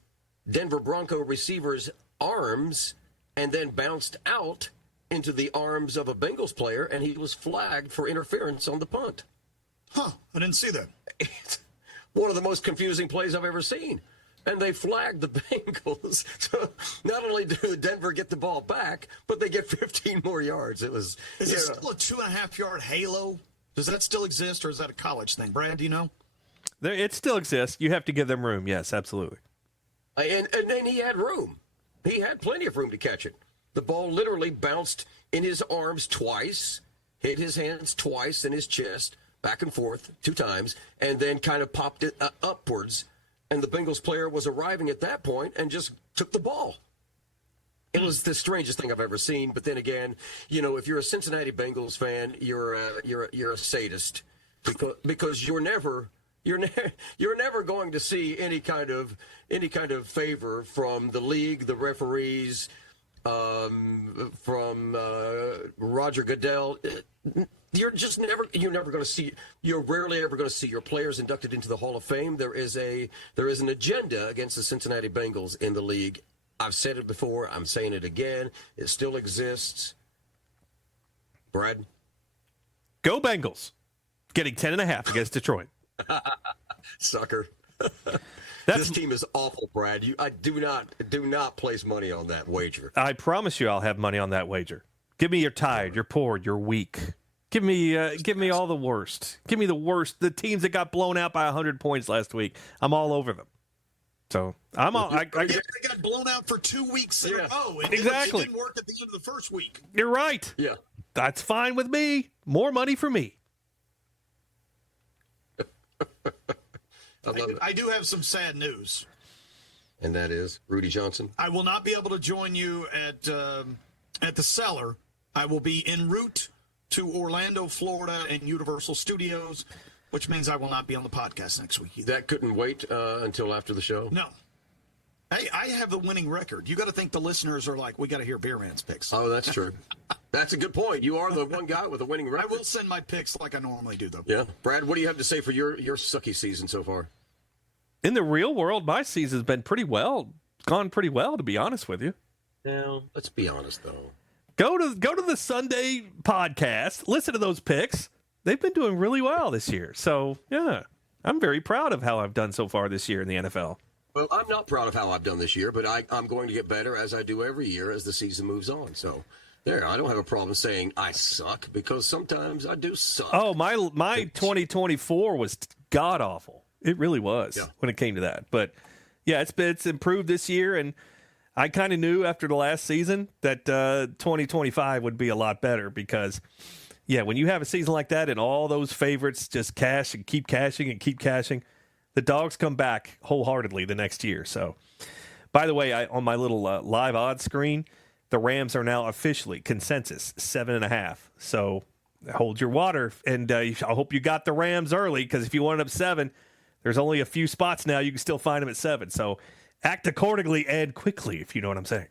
Denver Bronco receiver's arms and then bounced out into the arms of a Bengals player, and he was flagged for interference on the punt. Huh, I didn't see that. It's one of the most confusing plays I've ever seen. And they flagged the Bengals. So not only do Denver get the ball back, but they get 15 more yards. Is it still a 2.5-yard halo? Does that still exist, or is that a college thing? Brad, do you know? It still exists. You have to give them room. Yes, absolutely. And then he had room. He had plenty of room to catch it. The ball literally bounced in his arms twice, hit his hands twice in his chest, back and forth 2 times, and then kind of popped it upwards. And the Bengals player was arriving at that point and just took the ball. It was the strangest thing I've ever seen. But then again, if you're a Cincinnati Bengals fan, you're a sadist because you're never You're never going to see any kind of favor from the league, the referees, from Roger Goodell. You're never going to see. You're rarely ever going to see your players inducted into the Hall of Fame. There is an agenda against the Cincinnati Bengals in the league. I've said it before. I'm saying it again. It still exists. Brad, go Bengals! Getting 10.5 against Detroit. Sucker. This team is awful, Brad. I do not place money on that wager. I promise you, I'll have money on that wager. Give me you're tired, you're poor, you're weak. Give me all the worst. Give me the worst. The teams that got blown out by 100 points last week. I'm all over them. So I'm all. They got blown out for 2 weeks in a row. Exactly. It didn't work at the end of the first week. You're right. Yeah. That's fine with me. More money for me. I do have some sad news. And that is Rudy Johnson. I will not be able to join you at the Cellar. I will be en route to Orlando, Florida, and Universal Studios, which means I will not be on the podcast next week either. That couldn't wait until after the show? No. Hey, I have the winning record. You got to think the listeners are like, we got to hear Beer Man's picks. Oh, that's true. That's a good point. You are the one guy with a winning record. I will send my picks like I normally do, though. Yeah. Brad, what do you have to say for your sucky season so far? In the real world, my season's been gone pretty well, to be honest with you. Now, let's be honest, though. Go to the Sunday podcast. Listen to those picks. They've been doing really well this year. So, yeah, I'm very proud of how I've done so far this year in the NFL. Well, I'm not proud of how I've done this year, but I'm going to get better as I do every year as the season moves on. So, I don't have a problem saying I suck because sometimes I do suck. Oh, my 2024 was god-awful. It really was when it came to that. But, yeah, it's improved this year, and I kind of knew after the last season that 2025 would be a lot better because, yeah, when you have a season like that and all those favorites just cash and keep cashing and keep cashing, the dogs come back wholeheartedly the next year. So, by the way, on my little live odds screen, the Rams are now officially consensus 7.5. So, hold your water, and I hope you got the Rams early because if you wanted up 7, there's only a few spots now. You can still find them at 7. So, act accordingly and quickly, if you know what I'm saying.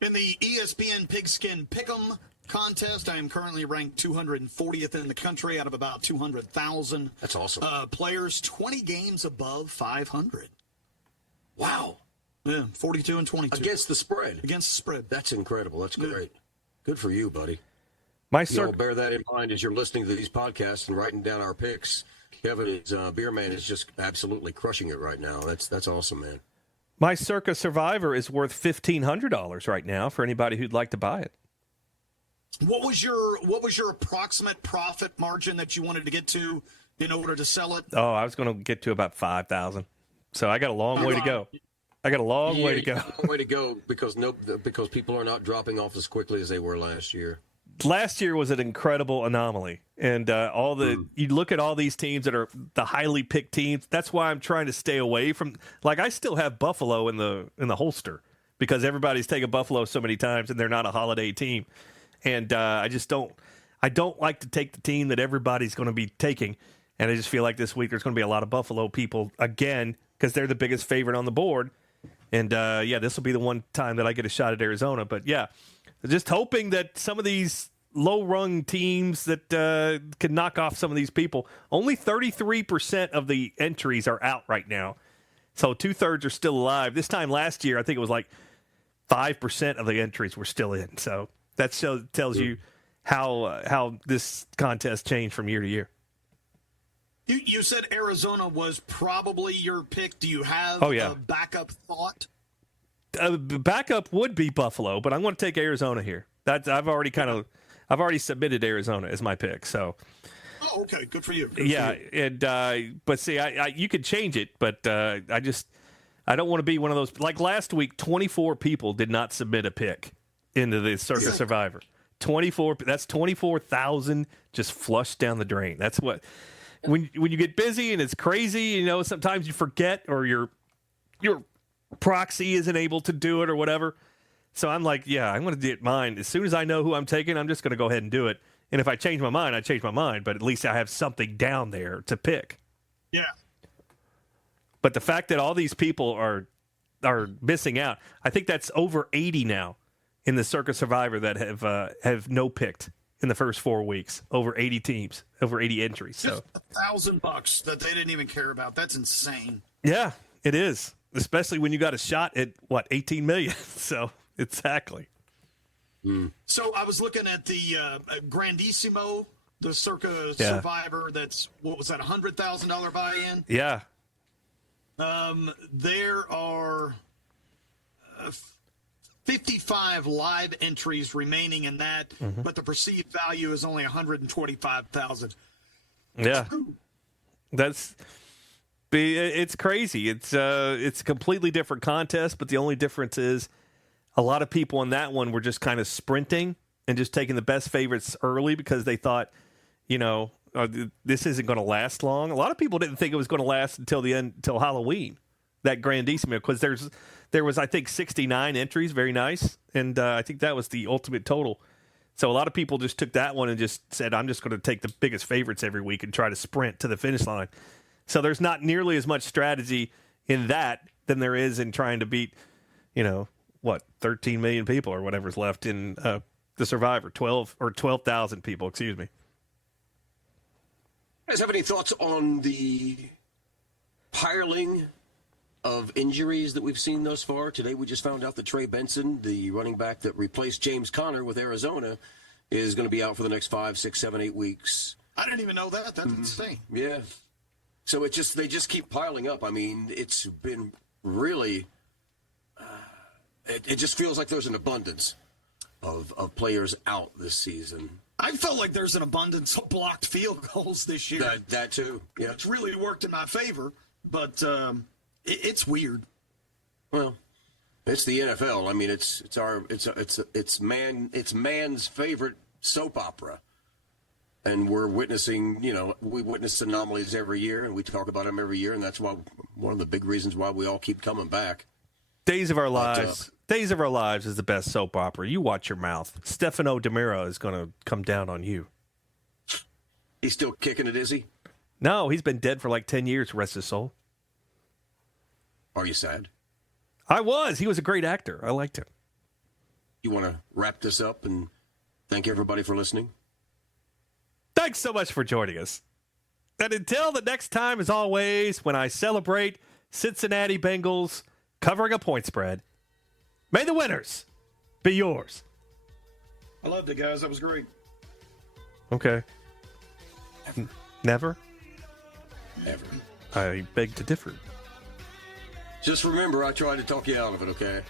In the ESPN Pigskin Pick'em contest, I am currently ranked 240th in the country out of about 200,000. That's awesome. Players 20 games above 500. Wow. Yeah, 42 and 22. Against the spread. Against the spread. That's incredible. That's great. Good for you, buddy. You bear that in mind as you're listening to these podcasts and writing down our picks. Kevin, Beer Man is just absolutely crushing it right now. That's awesome, man. My Circa Survivor is worth $1,500 right now for anybody who'd like to buy it. What was your approximate profit margin that you wanted to get to in order to sell it? Oh, I was going to get to about 5,000. So I got a long way to go. I got a long way to go. Long way to go because people are not dropping off as quickly as they were last year. Last year was an incredible anomaly, and you look at all these teams that are the highly picked teams. That's why I'm trying to stay away from. Like I still have Buffalo in the holster because everybody's taken Buffalo so many times, and they're not a holiday team. And I just don't. I don't like to take the team that everybody's going to be taking, and I just feel like this week there's going to be a lot of Buffalo people again because they're the biggest favorite on the board. And this will be the one time that I get a shot at Arizona. But yeah. Just hoping that some of these low-rung teams that can knock off some of these people. Only 33% of the entries are out right now. So 2/3 are still alive. This time last year, I think it was like 5% of the entries were still in. So that tells you how this contest changed from year to year. You said Arizona was probably your pick. Do you have a backup thought? Backup would be Buffalo, but I'm going to take Arizona here. I've already submitted Arizona as my pick. So, oh, okay, good for you. But see, you could change it, but I don't want to be one of those. Like last week, 24 people did not submit a pick into the Circa Survivor. 24. That's 24,000 just flushed down the drain. That's what when you get busy and it's crazy. Sometimes you forget or your proxy isn't able to do it or whatever. So I'm like, I'm going to get mine. As soon as I know who I'm taking, I'm just going to go ahead and do it. And if I change my mind, I change my mind. But at least I have something down there to pick. Yeah. But the fact that all these people are missing out, I think that's over 80 now in the Circa Survivor that have no picked in the first 4 weeks. Over 80 teams, over 80 entries. So $1,000 that they didn't even care about. That's insane. yeah, it is. Especially when you got a shot at 18 million. So exactly. So I was looking at the Grandissimo, the Circa Survivor. That's what was that? $100,000 buy-in. Yeah. There are 55 live entries remaining in that, but the perceived value is only $125,000. Yeah. It's crazy. It's a completely different contest, but the only difference is a lot of people in that one were just kind of sprinting and just taking the best favorites early because they thought, this isn't going to last long. A lot of people didn't think it was going to last until the end, until Halloween, that Grandissimo, because there was, I think, 69 entries, very nice, and I think that was the ultimate total. So a lot of people just took that one and just said, I'm just going to take the biggest favorites every week and try to sprint to the finish line. So there's not nearly as much strategy in that than there is in trying to beat, 13 million people or whatever's left in the Survivor, 12,000 people, excuse me. You guys have any thoughts on the piling of injuries that we've seen thus far? Today we just found out that Trey Benson, the running back that replaced James Conner with Arizona, is going to be out for the next 5, 6, 7, 8 weeks. I didn't even know that. That's insane. Yeah. So they just keep piling up. I mean, it's been really, it just feels like there's an abundance of players out this season. I felt like there's an abundance of blocked field goals this year. That too. Yeah. It's really worked in my favor, but it's weird. Well, it's the NFL. I mean, it's man's favorite soap opera. And we're witnessing, we witness anomalies every year, and we talk about them every year, and that's why one of the big reasons why we all keep coming back. Days of Our Lives. Days of Our Lives is the best soap opera. You watch your mouth. Stefano DiMera is going to come down on you. He's still kicking it, is he? No, he's been dead for like 10 years, rest his soul. Are you sad? I was. He was a great actor. I liked him. You want to wrap this up and thank everybody for listening? Thanks so much for joining us. And until the next time, as always, when I celebrate Cincinnati Bengals covering a point spread, may the winners be yours. I loved it, guys. That was great. Okay. Never? Never. I beg to differ. Just remember, I tried to talk you out of it, okay?